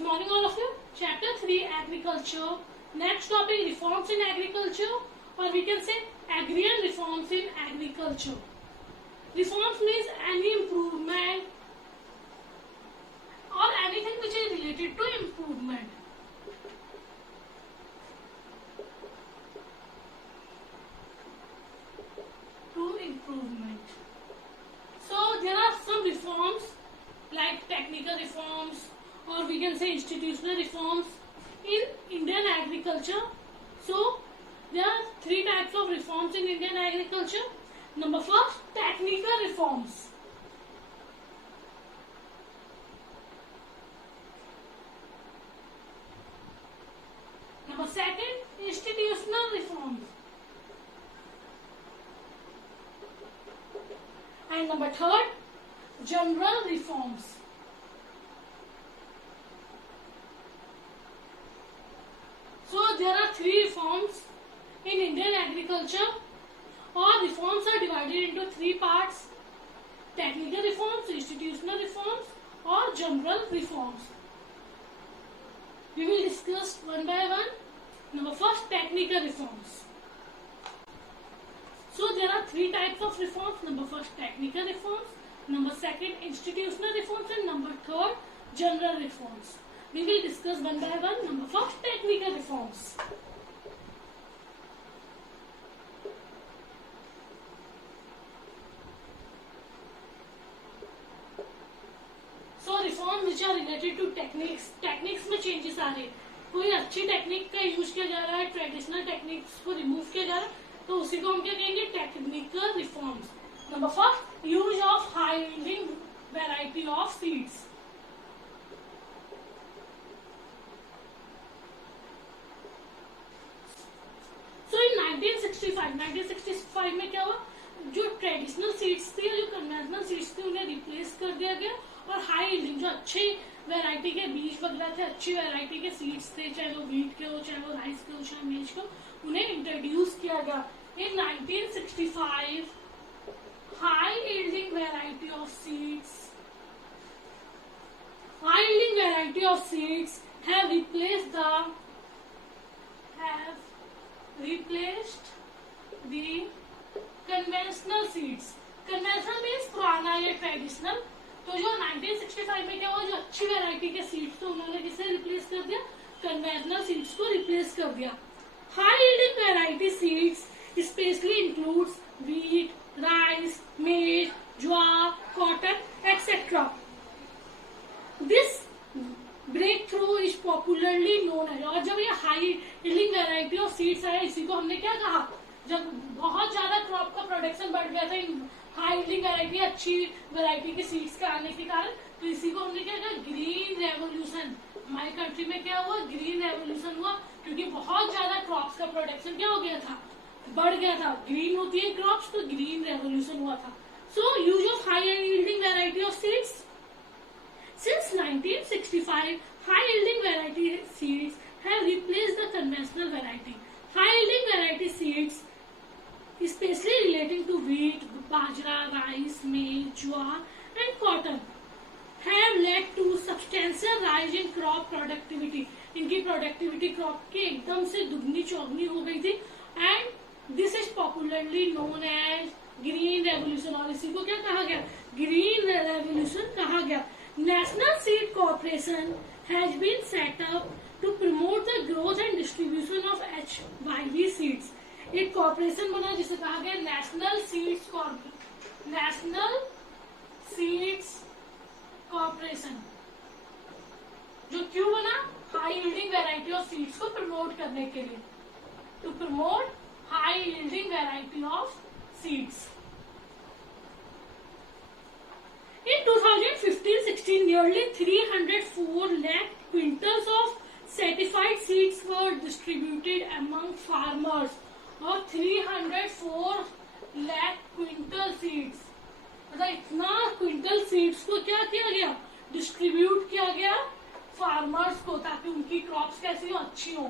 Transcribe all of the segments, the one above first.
Good morning all of you. Chapter 3 Agriculture. Next topic reforms in agriculture, or we can say agrarian reforms in agriculture. Reforms means any improvement or anything which is related to improvement. So there are some reforms like technical reforms, or we can say institutional reforms in Indian agriculture. So there are three types of reforms in Indian agriculture. Number first, technical reforms. Number second, institutional reforms. And number third, general reforms. So there are three reforms in Indian agriculture. All reforms are divided into three parts: technical reforms, institutional reforms, or general reforms. We will discuss one by one. Number first, technical reforms. So there are three types of reforms. Number first, technical reforms. Number second, institutional reforms, and number third, general reforms. We will discuss one by one. Number first, technical reforms. So reforms which are related to techniques. Techniques में changes आ रहे. कोई अच्छी technique का use किया जा रहा है, traditional techniques को रिमूव किया जा रहा है, तो उसी को हम क्या कहेंगे? Technical reforms. Number first, use of high yielding variety of seeds. So in 1965 में क्या हुआ? जो ट्रेडिशनल सीड्स थी, जो कन्वेंशनल सीड्स थी, उन्हें रिप्लेस कर दिया गया और हाई यील्डिंग, जो अच्छे वैरायटी के बीज वगैरह थे, अच्छी वैरायटी के सीड्स थे, चाहे वो व्हीट के हो, चाहे वो राइस के हो, चाहे मेज के हो, उन्हें इंट्रोड्यूस किया गया. In 1965, high yielding variety of seeds have replaced the conventional seeds. Conventional means पुराना या ट्रेडिशनल. तो जो 1965 में क्या हुआ? जो अच्छी वैरायटी के सीड्स थे, उन्होंने किसे रिप्लेस कर दिया? कन्वेंशनल सीड्स को रिप्लेस कर दिया. High yielding variety seeds especially includes wheat, rice, maize, jowar, cotton, etc. This breakthrough is popularly known as. और जब ये high yielding variety of seeds आया, इसी को हमने क्या कहा? जब बहुत ज्यादा क्रॉप का प्रोडक्शन बढ़ गया था, हाई यील्डिंग वैरायटी, अच्छी वैरायटी के सीड्स के आने के कारण, तो इसी को हमने क्या कहा? Green revolution. हमारी कंट्री में क्या हुआ? ग्रीन रेवोल्यूशन हुआ, क्योंकि बहुत ज्यादा क्रॉप्स का प्रोडक्शन क्या हो गया था? बढ़ गया था. ग्रीन होती है क्रॉप्स, तो ग्रीन रेवोल्यूशन हुआ था. So use of high yielding variety of seeds. Since 1965, high yielding variety seeds have replaced the conventional variety. High yielding variety seeds specially relating to wheat, bajra, rice, maize, jowar and cotton have led to substantial rise in crop productivity. इनकी productivity crop की एकदम से दुगनी चौगनी हो गई थी. And this is popularly known as green revolution. और इसी को क्या कहा गया? ग्रीन रेवोल्यूशन कहा गया. National seed corporation has been set up to promote the growth and distribution of HYV seeds. एक कॉर्पोरेशन बना जिसे कहा गया नेशनल सीड्स कॉर्पोरेशन. जो क्यों बना? High yielding variety of seeds को प्रमोट करने के लिए. To promote high yielding variety of seeds. In 2015-16, nearly 304 lakh quintals of certified seeds were distributed among farmers. और 304 lakh क्विंटल सीड्स, मतलब इतना क्विंटल सीड्स को क्या किया गया? डिस्ट्रीब्यूट किया गया फार्मर्स को, ताकि उनकी क्रॉप्स कैसी हो? अच्छी हो.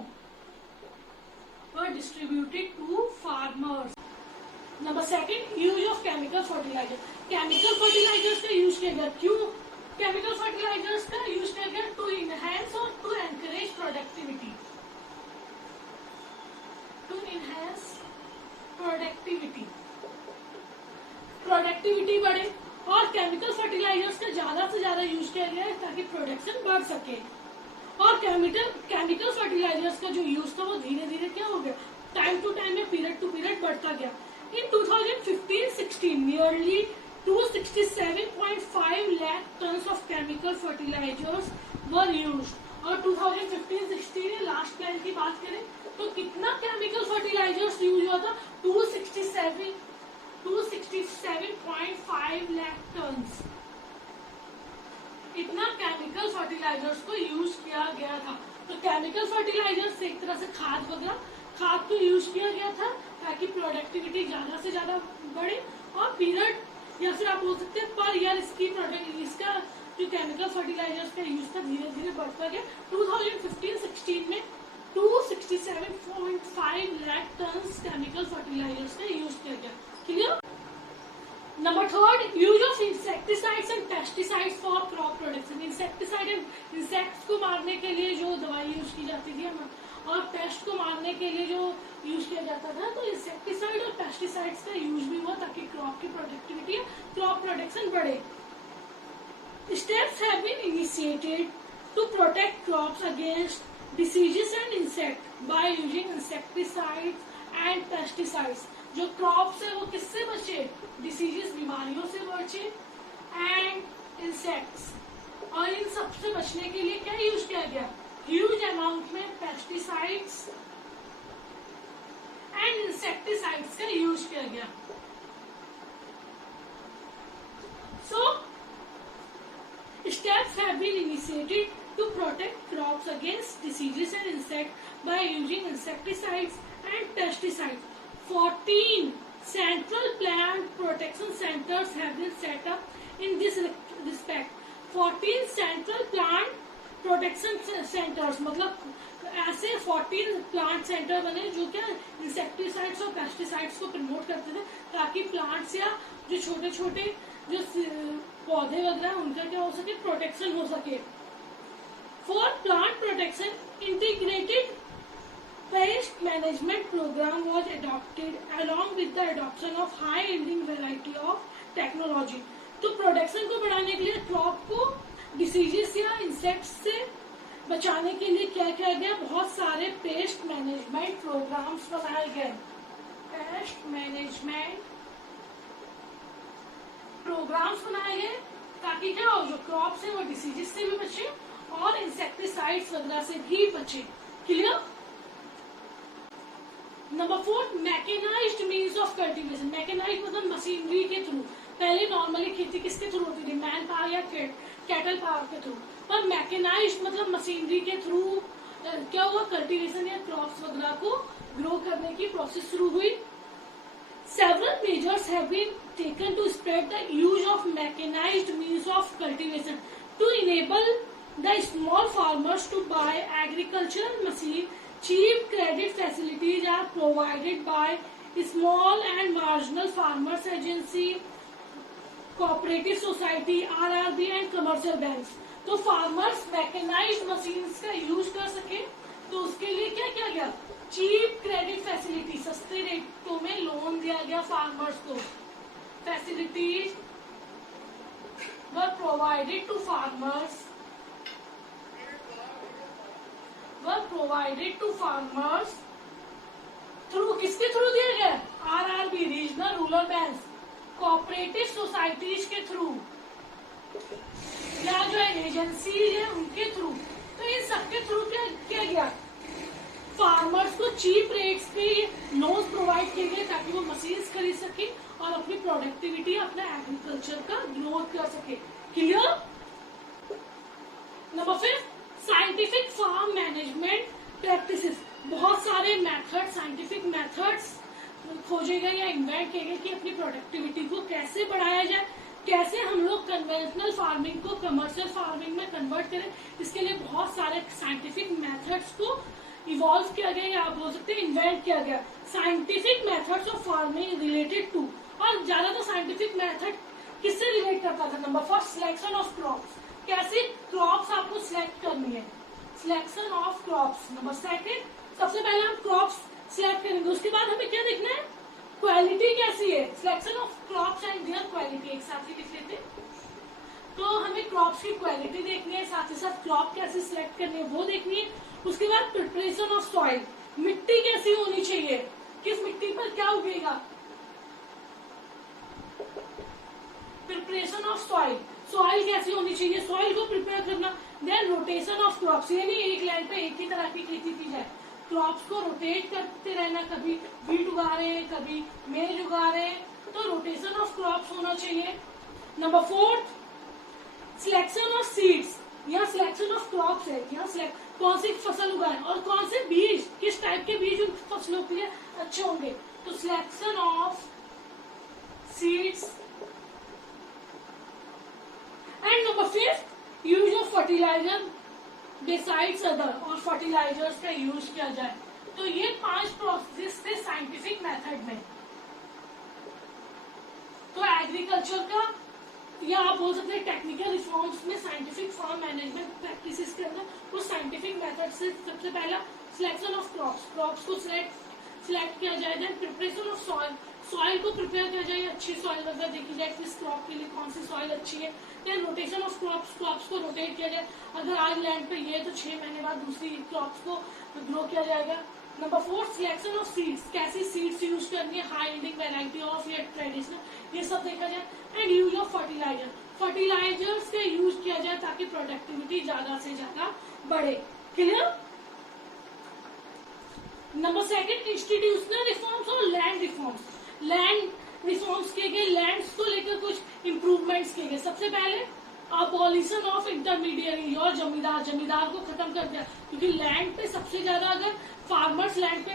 were distributed to farmers. Number second, use of chemical fertilizer. Chemical fertilizers का यूज किया गया. क्यों chemical fertilizers का यूज किया गया? To enhance or किया गया है ताकि प्रोडक्शन बढ़ सके। और केमिकल फर्टिलाइजर्स का जो यूज था वो धीरे धीरे क्या हो गया, टाइम टू टाइम में, पीरियड टू पीरियड बढ़ता गया। इन 2015-16 nearly 267.5 lakh tons of chemical fertilizers were used। और 2015-16 लास्ट प्लान की बात करें तो कितना केमिकल फर्टिलाइजर्स यूज हुआ था, 267.5 lakh tons। इतना केमिकल फर्टिलाइजर्स को यूज किया गया था। तो केमिकल फर्टिलाइजर्स एक तरह से खाद वगैरह, खाद को यूज किया गया था ताकि प्रोडक्टिविटी ज्यादा से ज्यादा बढ़े, और पीरियड या फिर आप बोल सकते हैं पर ईयर इसका जो केमिकल फर्टिलाइजर्स का यूज था धीरे धीरे बढ़ता गया। 2015-16 में 267.5 लाख टन केमिकल फर्टिलाइजर्स का यूज किया गया। Clear. Number third, use of insecticides and pesticides for crop production. Insecticide and insects को मारने के लिए जो दवाई यूज की जाती थी और पेस्ट को मारने के लिए जो यूज किया जाता था, तो इंसेक्टिसाइड और पेस्टिसाइड्स का यूज भी हुआ ताकि क्रॉप की प्रोडक्टिविटी, क्रॉप प्रोडक्शन बढ़े। Steps have been initiated to protect crops against diseases and insects by using insecticides and pesticides। जो क्रॉप्स है वो किससे बचे, डिसीजेस, बीमारियों से बचे, एंड इंसेक्ट्स। और इन सब से बचने के लिए क्या यूज किया गया, ह्यूज अमाउंट में पेस्टिसाइड्स एंड इंसेक्टिसाइड्स का यूज किया गया। सो steps have been initiated to protect crops against diseases and insects by using insecticides and pesticides। 14 central plant protection centers have been set up in this respect। 14 central plant protection centers मतलब ऐसे 14 plant centre बने जो क्या insecticides और pesticides को promote करते थे ताकि प्लांट्स या जो छोटे छोटे जो पौधे वगैरह उनका क्या हो सके, प्रोटेक्शन हो सके। For plant protection integrated pest management programme was adopted along with the adoption of high yielding variety of technology. तो प्रोडक्शन को बढ़ाने के लिए क्रॉप को डिसीजेस या इंसेक्ट्स से बचाने के लिए क्या किया गया, बहुत सारे पेस्ट मैनेजमेंट प्रोग्राम्स बनाए गए। पेस्ट मैनेजमेंट प्रोग्राम्स बनाए गए ताकि क्या हो, जो क्रॉप्स है वो डिसीजेस से भी बचे और इंसेक्टिसाइड्स वगैरह से भी बचे। Clear. Number 4, mechanised means of cultivation. Mechanised मतलब मशीनरी के थ्रू। पहले नॉर्मली खेती किसके थ्रू होती थी, मैन पावर या कैटल पावर के थ्रू, पर मैकेनाइज्ड मतलब मशीनरी के थ्रू क्या हुआ, कल्टीवेशन या क्रॉप्स वगैरह को ग्रो करने की प्रोसेस शुरू हुई। Several measures have been taken to spread the use of mechanized means of cultivation to enable the small farmers to buy agricultural machine। Cheap credit facilities are provided by small and marginal farmers agency, cooperative society, RRB and commercial banks। तो farmers mechanised machines का use कर सके तो उसके लिए क्या किया गया, चीप क्रेडिट फैसिलिटी, सस्ते रेटों में लोन दिया गया फार्मर्स को। Facilities were provided to farmers through, किसके थ्रू दिया गया, RRB, regional rural bank, cooperative societies के थ्रू या जो एजेंसी है उनके थ्रू। तो इन सबके थ्रू क्या किया गया, फार्मर्स को चीप रेट्स पे लोन प्रोवाइड किए गए ताकि वो मशीन्स खरीद सके और अपनी प्रोडक्टिविटी, अपना एग्रीकल्चर का ग्रोथ कर सके। Clear. Number 5, scientific farm management practices. बहुत सारे मेथड, साइंटिफिक मेथड्स खोजे गए या इन्वेंट किए गए कि अपनी प्रोडक्टिविटी को कैसे बढ़ाया जाए, कैसे हम लोग कन्वेंशनल फार्मिंग को कमर्शियल फार्मिंग में कन्वर्ट करें। इसके लिए बहुत सारे साइंटिफिक मेथड्स को इवॉल्व किया गया या आप बोल सकते हैं इन्वेंट किया गया। Scientific methods of farming related to, और ज्यादातर साइंटिफिक मेथड किससे रिलेट करता था। Number 1, selection of crops. कैसे क्रॉप्स आपको सिलेक्ट करनी है, सिलेक्शन ऑफ क्रॉप्स। नंबर 2, सबसे पहले हम क्रॉप्स सिलेक्ट करेंगे, उसके बाद हमें क्या देखना है, क्वालिटी कैसी है। Selection of crops and there quality, एक साथ ही लिख लेते हैं। तो हमें क्रॉप्स की क्वालिटी देखनी है, साथ ही साथ क्रॉप कैसे सिलेक्ट करनी है वो देखनी है। उसके बाद प्रिपरेशन ऑफ सॉइल, मिट्टी कैसी होनी चाहिए, किस मिट्टी पर क्या उगेगा। प्रिपरेशन ऑफ सॉइल, सॉइल कैसी होनी चाहिए, सॉइल को प्रिपेयर करना। देन रोटेशन ऑफ क्रॉप्स, ये नहीं एक लाइन पे एक ही तरह की खेती की जाए, क्रॉप्स को रोटेट करते रहना, कभी व्हीट उगा रहे हैं, कभी मेज उगा रहे हैं, तो रोटेशन ऑफ क्रॉप्स होना चाहिए। नंबर 4, सिलेक्शन ऑफ सीड्स, यहाँ सिलेक्शन ऑफ क्रॉप्स है, यहाँ कौन सी फसल उगाए और कौन से बीज, किस टाइप के बीज उन फसलों के लिए अच्छे होंगे, तो selection of seeds. And number 5, use of fertiliser decides other, और फर्टिलाइजर्स का यूज किया जाए। तो ये 5 प्रोसेस थे साइंटिफिक मेथड में। तो एग्रीकल्चर का, या आप बोल सकते हैं टेक्निकल रिफॉर्म्स में साइंटिफिक फार्म मैनेजमेंट प्रैक्टिसेस के अंदर उस साइंटिफिक मेथड से सबसे पहला सिलेक्शन ऑफ क्रॉप्स, क्रॉप्स को सिलेक्ट किया जाए। Then preparation of soil, soil को प्रिपेयर किया जाए, अच्छी सॉइल वगैरह देखी जाए किस क्रॉप के लिए कौन सी सॉइल अच्छी है। Then rotation of crops, crops को रोटेट किया जाए, अगर आज लैंड पे ये तो 6 महीने बाद दूसरी क्रॉप्स को ग्रो किया जाएगा। नंबर 4, सिलेक्शन ऑफ सीड्स, कैसी सीड्स यूज करनी है, हाई यील्डिंग वैरायटी ऑफ या ट्रेडिशनल, ये सब देखा जाए। And use of fertiliser, fertilisers का यूज किया जाए ताकि प्रोडक्टिविटी ज्यादा से ज्यादा बढ़े। क्लियर। नंबर 2, इंस्टीट्यूशनल रिफॉर्म्स और लैंड रिफॉर्म्स, लैंड रिफॉर्म्स किए गए, लैंड्स को लेकर कुछ इंप्रूवमेंट्स किए गए। सबसे पहले अबॉलिशन ऑफ इंटरमीडियरी, और जमींदार को खत्म कर दिया, क्योंकि लैंड पे सबसे ज्यादा अगर फार्मर्स लैंड पे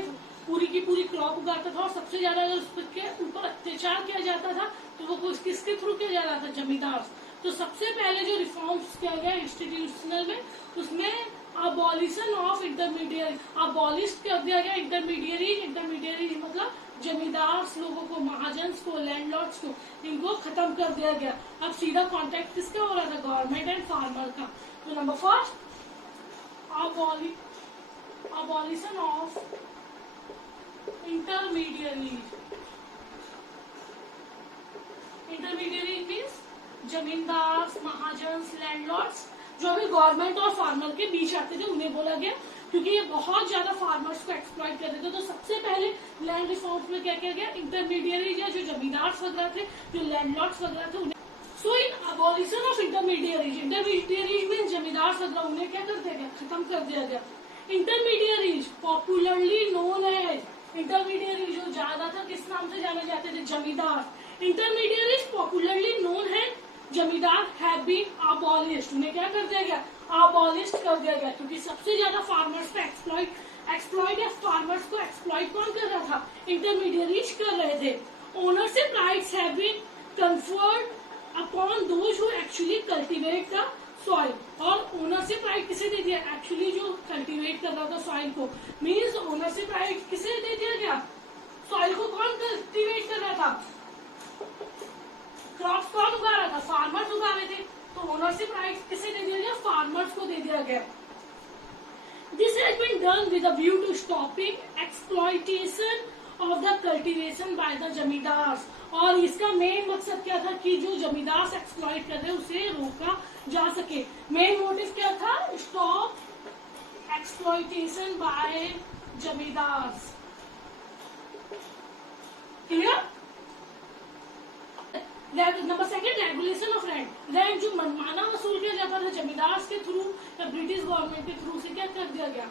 पूरी की पूरी क्रॉप उगाता था और सबसे ज्यादा अगर उसके ऊपर अत्याचार किया जाता था तो वो किसके थ्रू किया जाता था, जमींदार। तो सबसे पहले जो रिफॉर्म्स किया गया इंस्टीट्यूशनल में, उसमें अबॉलिशन ऑफ इंटरमीडियरी, अबॉलिश कर दिया गया इंटरमीडियरी मतलब जमींदार लोगों को, महाजन्स को, लैंडलॉर्ड्स को, इनको खत्म कर दिया गया। अब सीधा कॉन्टेक्ट किसका हो रहा था, गवर्नमेंट एंड फार्मर का। तो number 1, abolition of intermediary means जमींदार, महाजन्स, लैंडलॉर्ड्स, जो अभी गवर्नमेंट और फार्मर के बीच आते थे उन्हें बोला गया, क्योंकि ये बहुत ज्यादा फार्मर्स को एक्सप्लॉइट कर रहे थे। तो सबसे पहले लैंड रिफॉर्म्स में क्या किया गया, इंटरमीडियरी या जो जमींदार वगैरह थे, जो लैंडलॉर्ड्स वगैरह थे, उन्हें सो इन अबॉलिशन ऑफ इंटरमीडियरीज मीन जमींदार वगैरह, उन्हें क्या कर दिया गया, खत्म कर दिया गया। Intermediaries popularly known as, intermediary जो ज्यादातर किस नाम से जाने जाते थे, जमींदार। इंटरमीडियरीज पॉपुलरली नोन है जमींदार हैव बीन अबॉलिश्ड, उन्हें क्या कर दिया गया, अबॉलिश्ड कर दिया गया, क्योंकि सबसे ज्यादा फार्मर्स को एक्सप्लॉइट या फार्मर्स को एक्सप्लॉइट कौन कर रहा था, इंटरमीडियरीज कर रहे थे। Ownership rights have been conferred upon those who actually cultivate the soil, और ओनरशिप राइट किसे दे दिया, एक्चुअली जो कल्टीवेट कर रहा था सॉइल को, मीन्स ओनरशिप राइट किसे दे दिया गया, सॉइल को कौन कल्टीवेट कर रहा था, क्रॉप्स कौन उगा रहा था, फार्मर्स उगा रहे थे। तो ओनरशिप राइट किसे दे दिया गया, फार्मर्स को दे दिया गया। This has been done with a view to stopping exploitation of the cultivation by the zamindars, और इसका मेन मकसद क्या था कि जो जमींदार एक्सप्लॉइट कर रहे उसे रोका जा सके। मेन मोटिव क्या था, stop exploitation by zamindars. Clear. Number 2, regulation of rent जो मनमाना वसूल किया जाता था जमींदार के थ्रू या ब्रिटिश गवर्नमेंट के थ्रू से क्या कर दिया गया,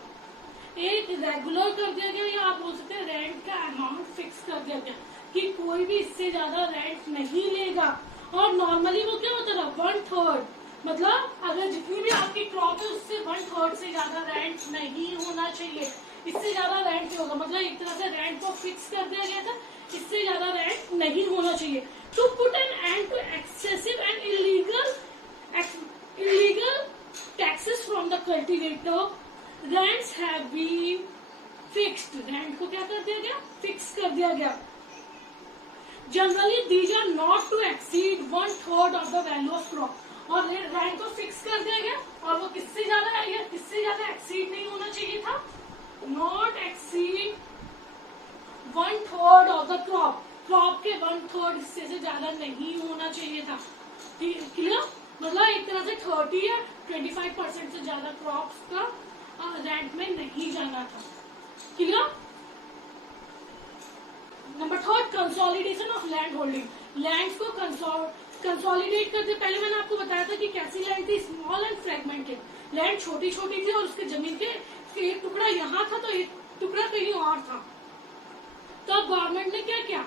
एक रेगुलर कर दिया गया, या आप बोल सकते हैं रेंट का अमाउंट फिक्स कर दिया गया कि कोई भी इससे ज्यादा रेंट नहीं लेगा। और नॉर्मली वो क्या होता था, 1/3, मतलब अगर जितनी भी आपकी क्रॉप है उससे 1/3 से ज्यादा रेंट नहीं होना चाहिए, इससे ज्यादा रेंट नहीं होगा, मतलब एक तरह से रेंट को फिक्स कर दिया गया था, इससे ज्यादा रेंट नहीं होना चाहिए। To put an end to excessive and illegal taxes from the cultivator, rents have been fixed, rent को क्या कर दिया गया, फिक्स कर दिया गया। Generally these are not to exceed 1/3 of the value of crop, और रेंट को फिक्स कर दिया गया, और वो किससे ज्यादा है या किससे ज्यादा एक्सीड नहीं होना चाहिए था, not exceed 1/3 of the crop के 1/3 हिस्से से ज्यादा नहीं होना चाहिए था। क्लियर। मतलब एक तरह से 30 या 25% से ज्यादा क्रॉप्स का रेंट में नहीं जाना था। Clear? Number third, consolidation of land holding. Land को कंसोलिडेट करते, पहले मैंने आपको बताया था कि कैसी लैंड थी, स्मॉल एंड फ्रेगमेंटेड। लैंड छोटी छोटी थी और उसके जमीन के एक टुकड़ा यहाँ था तो एक टुकड़ा कहीं और था। तो अब गवर्नमेंट ने क्या किया,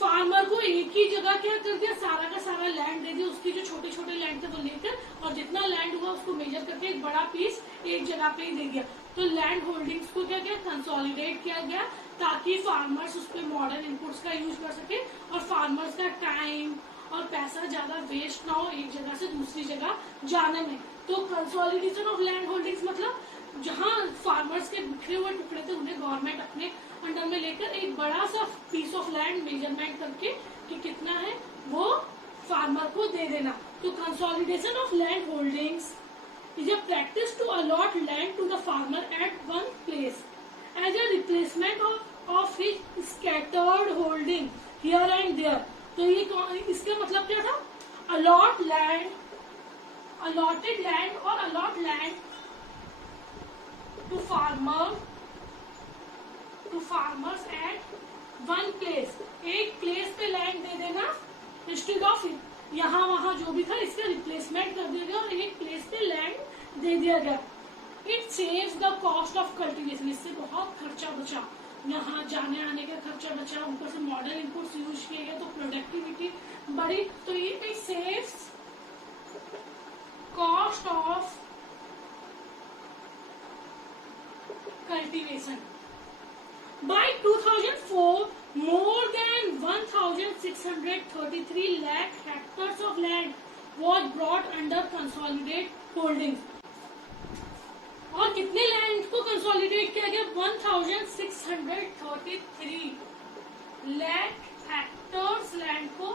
फार्मर को एक ही जगह क्या कर दिया, सारा का सारा लैंड दे दिया। उसकी जो छोटे छोटे लैंड थे वो लेकर और जितना लैंड हुआ उसको मेजर करके एक बड़ा पीस एक जगह पे ही दे दिया। तो लैंड होल्डिंग्स को क्या किया, कंसोलिडेट किया गया ताकि फार्मर्स उस पर मॉडर्न इनपुट्स का यूज कर सके और फार्मर्स का टाइम और पैसा ज्यादा वेस्ट ना हो एक जगह से दूसरी जगह जाने में। तो कंसोलिडेशन ऑफ लैंड होल्डिंग्स मतलब जहाँ फार्मर्स के बिखरे हुए टुकड़े थे उन्हें गवर्नमेंट अपने अंडर में लेकर एक बड़ा सा पीस ऑफ लैंड मेजरमेंट करके कि कितना है वो फार्मर को दे देना। तो consolidation of land holdings is a practice to allot land to the farmer at one place as a replacement of his scattered holding here and there। तो ये इसका मतलब क्या था, allot land, allotted land और allot land to farmers at one place। एक place पे land दे देना इंस्टेड ऑफ यहाँ वहां जो भी था इसका रिप्लेसमेंट कर दिया गया और एक प्लेस पे लैंड दे दिया गया। It saves the cost of cultivation. इससे बहुत खर्चा बचा, यहाँ जाने आने का खर्चा बचा, ऊपर से मॉडर्न इनपुट्स यूज किए गए तो प्रोडक्टिविटी बढ़ी। तो it saves cost of cultivation. By 2004, more than 1,633 lakh hectares of land was brought under consolidated holdings। और कितने लैंड को कंसोलिडेट किया गया, 1,633 लाख हेक्टर्स लैंड को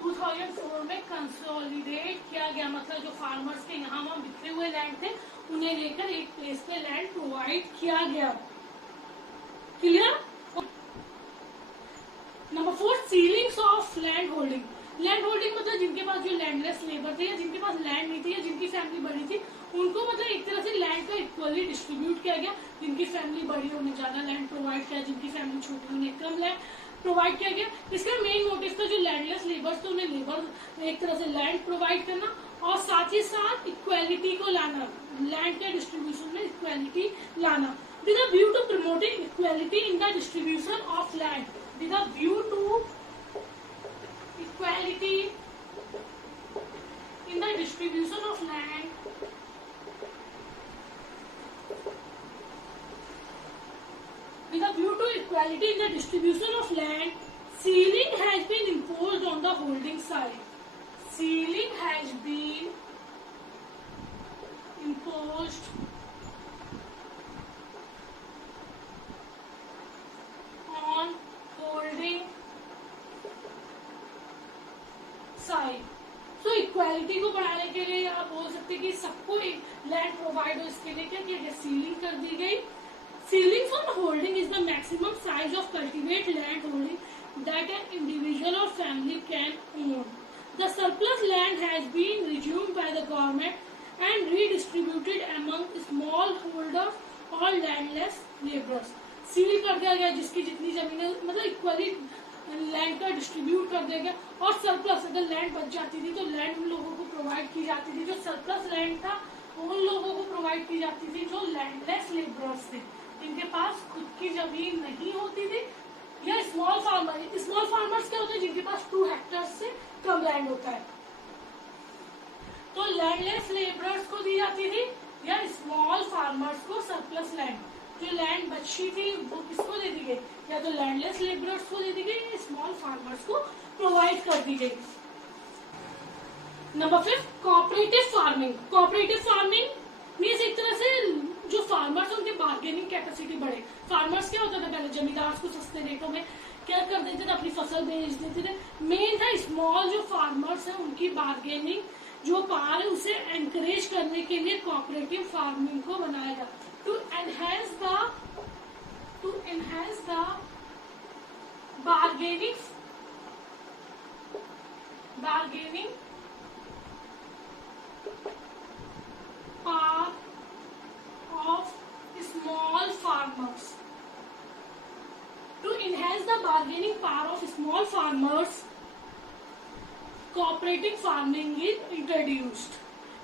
2004 में कंसोलिडेट किया गया। मतलब जो फार्मर्स के यहाँ वहाँ बिखरे हुए लैंड थे उन्हें लेकर एक प्लेस पे लैंड प्रोवाइड किया गया। Clear? Number 4, ceilings of land holding. Land holding मतलब जिनके पास जो लैंडलेस लेबर थे या जिनके पास लैंड नहीं थी या जिनकी फैमिली बड़ी थी उनको मतलब एक तरह से लैंड का इक्वली डिस्ट्रीब्यूट किया गया। जिनकी फैमिली बड़ी उन्हें ज्यादा लैंड प्रोवाइड किया, जिनकी फैमिली छोटी उन्हें कम लैंड प्रोवाइड किया गया। इसका मेन मोटिव था जो लैंडलेस लेबर्स थे उन्हें लेबर एक तरह से लैंड प्रोवाइड करना और साथ ही साथ इक्वालिटी को लाना, लैंड के डिस्ट्रीब्यूशन में इक्वालिटी लाना। with a view to promoting equality in the distribution of land, with a view to equality in the distribution of land, with a view to equality in the distribution of land, ceiling has been imposed on the holding side। Ceiling has been imposed on holding side। तो equality को बढ़ाने के लिए आप बोल सकते हैं कि सबको लैंड प्रोवाइड हो, इसके लिए क्या किया गया, सीलिंग कर दी गई। Ceilings on holding is the maximum size of cultivate land holding that an individual or family can own। The surplus land has been resumed by the government and redistributed among smallholders or landless laborers। Seal कर दिया गया, जिसकी जितनी जमीन है मतलब equally land का distribute कर दिया गया। और सरप्लस अगर लैंड बच जाती थी तो लैंड उन लोगों को प्रोवाइड की जाती थी, जो सरप्लस लैंड था उन लोगों को प्रोवाइड की जाती थी जो लैंडलेस लेबरर्स थे, जिनके पास खुद की जमीन नहीं होती थी, या स्मॉल फार्मर। स्मॉल फार्मर्स क्या होते हैं, जिनके पास 2 हेक्टेयर से कम लैंड होता है। तो लैंडलेस लेबरर्स को दी जाती थी या स्मॉल फार्मर्स को सरप्लस लैंड, जो लैंड बची थी वो किसको दे दी गई, या तो लैंडलेस लेबरर्स को दे दी गई या स्मॉल फार्मर्स को प्रोवाइड कर दी गई। Number 5, cooperative farming. Cooperative farming means एक तरह से जो फार्मर्स उनके बार्गेनिंग कैपेसिटी बढ़े। फार्मर्स क्या होता था पहले, जमींदार को सस्ते रेटों में क्या कर देते थे, अपनी फसल बेच देते थे। मेन था स्मॉल जो फार्मर्स है उनकी बार्गेनिंग जो पावर है उसे एनकरेज करने के लिए कोऑपरेटिव फार्मिंग को बनाया गया। To enhance the bargaining power of small farmers. To enhance the bargaining power of small farmers, cooperative farming is introduced.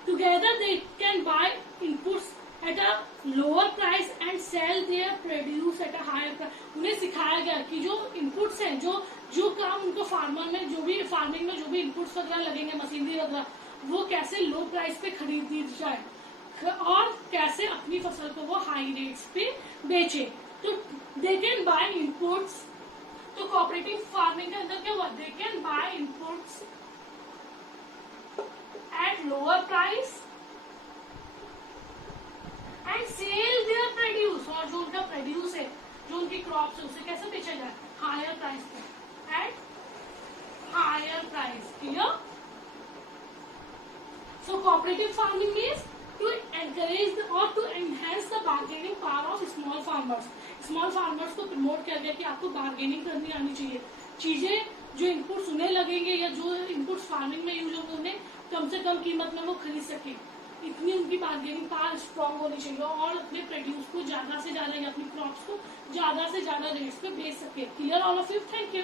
Together they can buy inputs at a lower price and sell their produce at a higher price. उन्हें सिखाया गया कि जो inputs हैं, जो काम उनको farmer में जो भी फार्मिंग में जो भी इनपुट्स वगैरह लगेंगे, मशीनरी वगैरह, वो कैसे लो प्राइस पे खरीद दी जाए और कैसे अपनी फसल को वो हाई रेट्स पे बेचे. तो दे कैन बाय इनपुट्स. तो कोऑपरेटिव फार्मिंग के अंदर क्या हुआ, they can buy inputs at lower price and sell their produce. और जो उनका प्रोड्यूस है, जो उनकी क्रॉप्स है, उसे कैसे बेचा जाए, हायर प्राइस पे, at higher price. Clear. So cooperative farming is to encourage or to enhance the bargaining power of small farmers. Small farmers को प्रमोट कर दिया कि आपको बार्गेनिंग करनी आनी चाहिए. चीजें जो इनपुट्स उन्हें लगेंगे या जो इनपुट्स फार्मिंग में यूज होंगे उन्हें कम से कम कीमत में वो खरीद सके. इतनी उनकी बार्गेनिंग पावर स्ट्रांग होनी चाहिए और अपने प्रोड्यूस को ज्यादा से ज्यादा या अपनी क्रॉप्स को ज्यादा से ज्यादा रेट्स पे बेच सके. Clear all of you. Thank you.